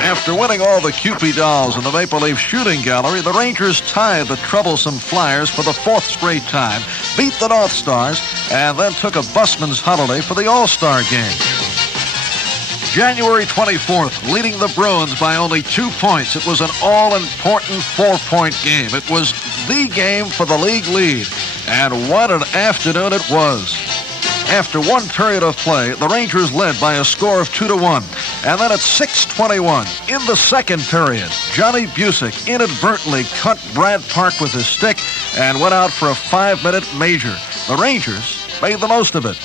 After winning all the Cupid dolls in the Maple Leaf Shooting Gallery, the Rangers tied the troublesome Flyers for the 4th straight time, beat the North Stars, and then took a busman's holiday for the All-Star game. January 24th, leading the Bruins by only 2 points. It was an all-important 4-point game. It was the game for the league lead, and what an afternoon it was. After one period of play, the Rangers led by a score of 2-1. And then at 6:21, in the second period, Johnny Busick inadvertently cut Brad Park with his stick and went out for a 5-minute major. The Rangers made the most of it.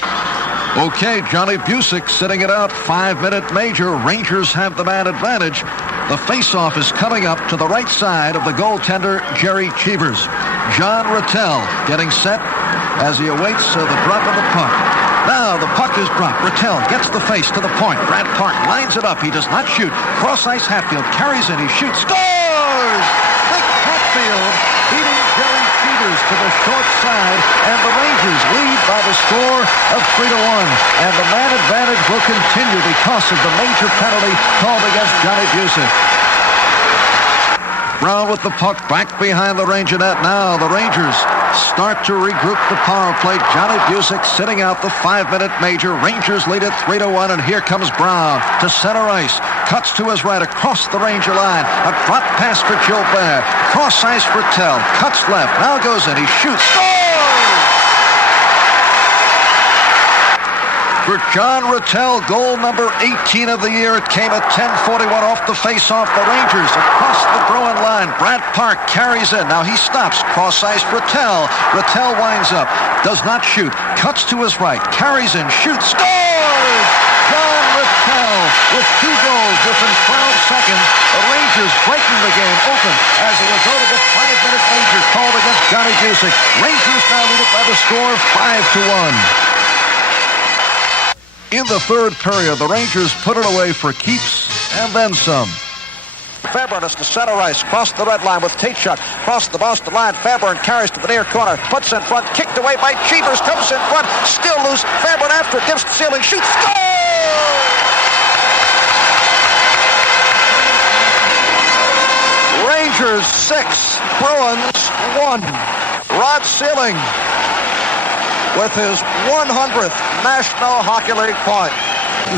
Okay, Johnny Busick sitting it out. 5-minute major. Rangers have the man advantage. The faceoff is coming up to the right side of the goaltender, Jerry Cheevers. John Rattel getting set as he awaits the drop of the puck. Now the puck is dropped. Rattel gets the face to the point. Brad Park lines it up. He does not shoot. Cross ice, Hatfield carries in. He shoots. Scores! Nick Hatfield beating Jerry Cheevers to the short side, and the Rangers lead by the score of 3-1. And the man advantage will continue because of the major penalty called against Johnny Busick. Brown with the puck back behind the Ranger net. Now the Rangers start to regroup the power play. Johnny Busick sitting out the 5-minute major. Rangers lead it 3-1, and here comes Brown to center ice. Cuts to his right across the Ranger line. A drop pass for Gilbert. Cross ice for Tell. Cuts left. Now goes in. He shoots. Scores! For John Rattel, goal number 18 of the year. It came at 10:41 off the face-off. The Rangers across the Bruin line. Brad Park carries in. Now he stops. Cross ice for Rattel. Rattel winds up. Does not shoot. Cuts to his right. Carries in. Shoots. Scores! John Rattel with 2 goals within 12 seconds. The Rangers breaking the game open as it will go to the 5-minute major called against Johnny Busick. Rangers now lead it by the score of 5-1. In the third period, the Rangers put it away for keeps and then some. Fairburn is to center ice, cross the red line with Tkachuk, cross the Boston line. Fairburn carries to the near corner, puts in front, kicked away by Cheevers, comes in front, still loose. Fairburn after it, gives to ceiling, shoots, score! Rangers 6, Bruins 1. Rod Sealing with his 100th National Hockey League point.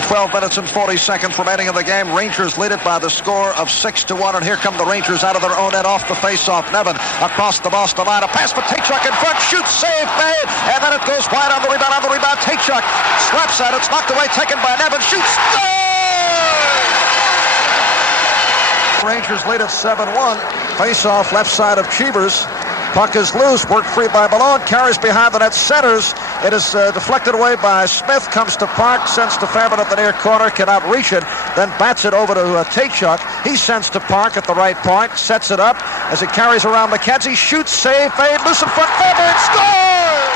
12 minutes and 40 seconds remaining in the game. Rangers lead it by the score of 6-1, and here come the Rangers out of their own end off the face-off. Nevin across the Boston line. A pass for Tkachuk in front. Shoots, save, made, and then it goes wide on the rebound. Tkachuk slaps at it. It's knocked away, taken by Nevin. Shoots, score! Rangers lead at 7-1. Face-off left side of Cheevers. Puck is loose, worked free by Malone, carries behind the net, centers. It is deflected away by Smith, comes to Park, sends to Fairburn at the near corner, cannot reach it, then bats it over to Tkachuk. He sends to Park at the right point, sets it up as it carries around McKenzie, shoots, save, fade, loose in front, Fairburn, scores!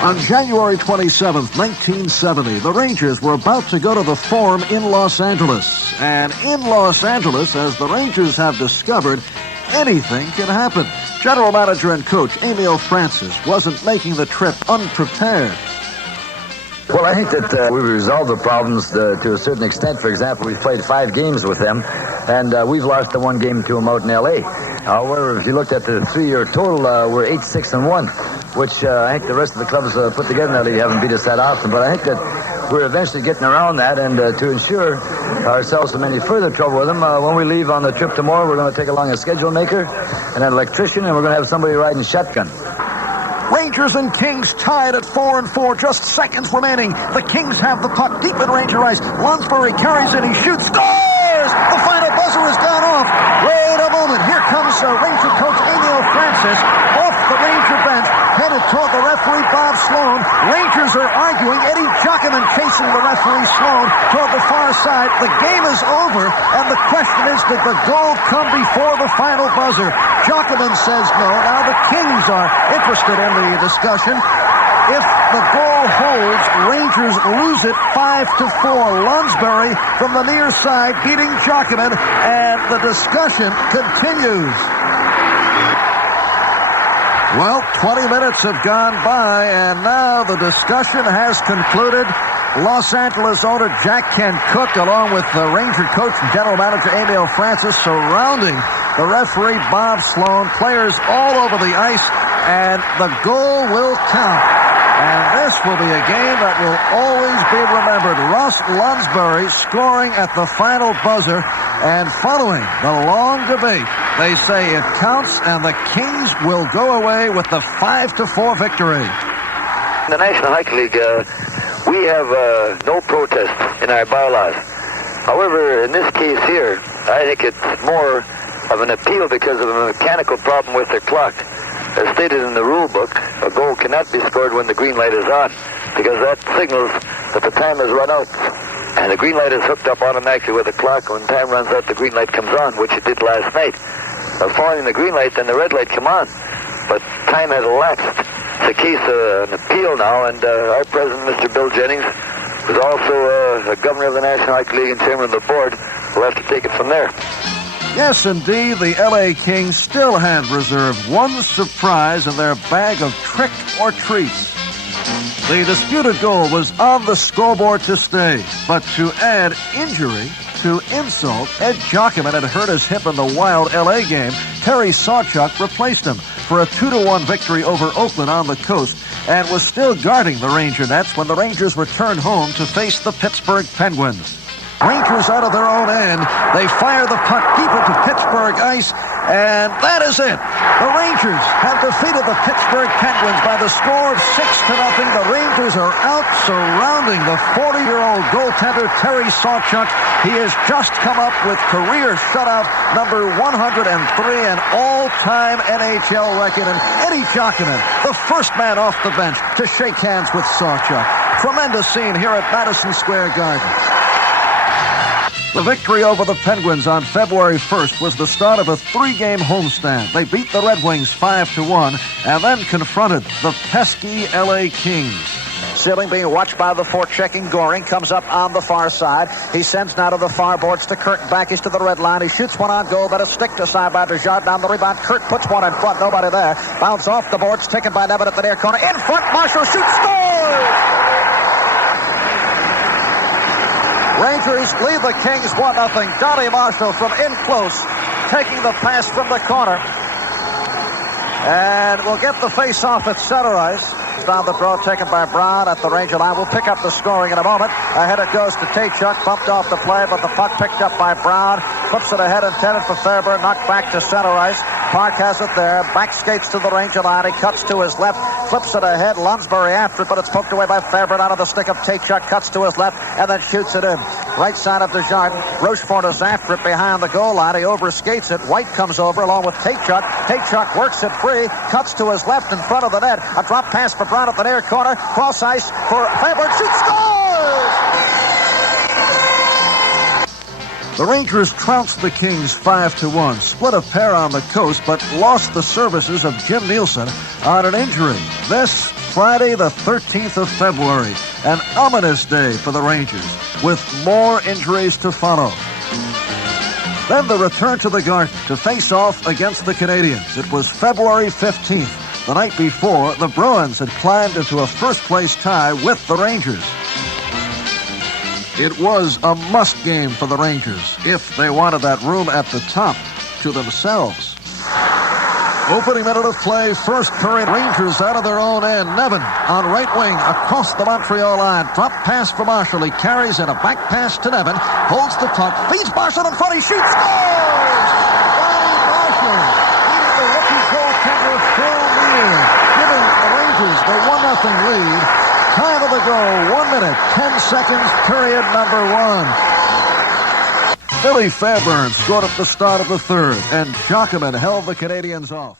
On January 27th, 1970, the Rangers were about to go to the Forum in Los Angeles. And in Los Angeles, as the Rangers have discovered, anything can happen. General manager and coach Emil Francis wasn't making the trip unprepared. Well, I think that we've resolved the problems to a certain extent. For example, we've played 5 games with them, and we've lost the 1 game to them out in L.A. However, if you looked at the 3-year total, we're 8-6-1, which I think the rest of the clubs put together in that league haven't beat us that often. But I think that we're eventually getting around that, and to ensure ourselves from any further trouble with them, when we leave on the trip tomorrow, we're going to take along a schedule maker and an electrician, and we're going to have somebody riding shotgun. Rangers and Kings tied at 4-4, just seconds remaining. The Kings have the puck deep in Ranger ice. Lunsbury carries it, he shoots, scores! The final buzzer has gone off. Wait a moment, here comes Ranger coach Emil Francis off the Ranger bench, headed toward the referee Bob Sloan. Rangers are arguing. Eddie Jockman chasing the referee Sloan toward the far side. The game is over, and the question is, did the goal come before the final buzzer? Jockman says no. Now the Kings are interested in the discussion. If the goal holds, Rangers lose it 5-4. Lunsbury from the near side beating Jockman, and the discussion continues. Well, 20 minutes have gone by, and now the discussion has concluded. Los Angeles owner Jack Ken Cook, along with the Ranger coach and general manager Emil Francis, surrounding the referee Bob Sloan, players all over the ice, and the goal will count. And this will be a game that will always be remembered. Russ Lunsbury scoring at the final buzzer, and following the long debate, they say it counts, and the Kings will go away with the 5-4 victory. In the National Hockey League, we have no protest in our bylaws. However, in this case here, I think it's more of an appeal because of a mechanical problem with the clock. As stated in the rule book, a goal cannot be scored when the green light is on, because that signals that the time has run out. And the green light is hooked up automatically with the clock. When time runs out, the green light comes on, which it did last night. Following the green light, then the red light come on. But time has elapsed. It's a case of an appeal now, and our president, Mr. Bill Jennings, who's also a governor of the National Hockey League and chairman of the board, will have to take it from there. Yes, indeed, the L.A. Kings still had reserved one surprise in their bag of trick or treats. The disputed goal was on the scoreboard to stay, but to add injury to insult, Ed Jockman had hurt his hip in the wild L.A. game. Terry Sawchuk replaced him for a 2-1 victory over Oakland on the coast, and was still guarding the Ranger nets when the Rangers returned home to face the Pittsburgh Penguins. Rangers out of their own end. They fire the puck deep into Pittsburgh ice, and that is it. The Rangers have defeated the Pittsburgh Penguins by the score of 6-0. The Rangers are out surrounding the 40-year-old goaltender Terry Sawchuk. He has just come up with career shutout number 103, an all-time NHL record. And Eddie Jockman, the first man off the bench to shake hands with Sawchuk. Tremendous scene here at Madison Square Garden. The victory over the Penguins on February 1st was the start of a 3-game homestand. They beat the Red Wings 5-1 and then confronted the pesky L.A. Kings. Sealing being watched by the forechecking Goring comes up on the far side. He sends now to the far boards to Kurt. Back is to the red line. He shoots one on goal, but it's sticked aside by Desjardins down the rebound. Kurt puts one in front. Nobody there. Bounce off the boards, taken by Nevin at the near corner. In front, Marshall shoots, scores! Rangers lead the Kings 1-0. Donnie Marshall from in close, taking the pass from the corner. And we'll get the face-off at center ice. Down the draw taken by Brown at the Ranger line. We'll pick up the scoring in a moment. Ahead it goes to Tachuk. Bumped off the play, but the puck picked up by Brown. Flips it ahead, intended for Fairburn. Knocked back to center ice. Park has it there. Back skates to the Ranger line. He cuts to his left. Flips it ahead. Lunsbury after it, but it's poked away by Fairburn out of the stick of Tachuk. Cuts to his left and then shoots it in. Right side of Desjardins. Rochefort is after it behind the goal line. He overskates it. White comes over along with Tachuk. Tachuk works it free. Cuts to his left in front of the net. A drop pass for Brown at the near corner. Cross ice for Fairburn. Shoots, scores! The Rangers trounced the Kings 5-1, split a pair on the coast, but lost the services of Jim Nielsen on an injury. This Friday, the 13th of February, an ominous day for the Rangers, with more injuries to follow. Then the return to the Garden to face off against the Canadiens. It was February 15th. The night before, the Bruins had climbed into a first-place tie with the Rangers. It was a must game for the Rangers if they wanted that room at the top to themselves. Opening minute of play, first period, Rangers out of their own end. Nevin on right wing across the Montreal line. Drop pass for Marshall. He carries in a back pass to Nevin. Holds the puck. Feeds Marshall in front. He shoots. Scores! Marshall leading the rookie goaltender Phil Neal, giving the Rangers the 1-0 lead. Time of the goal, 1 minute, 10 seconds, period number 1. Billy Fairburn scored at the start of the third, and Jockman held the Canadians off.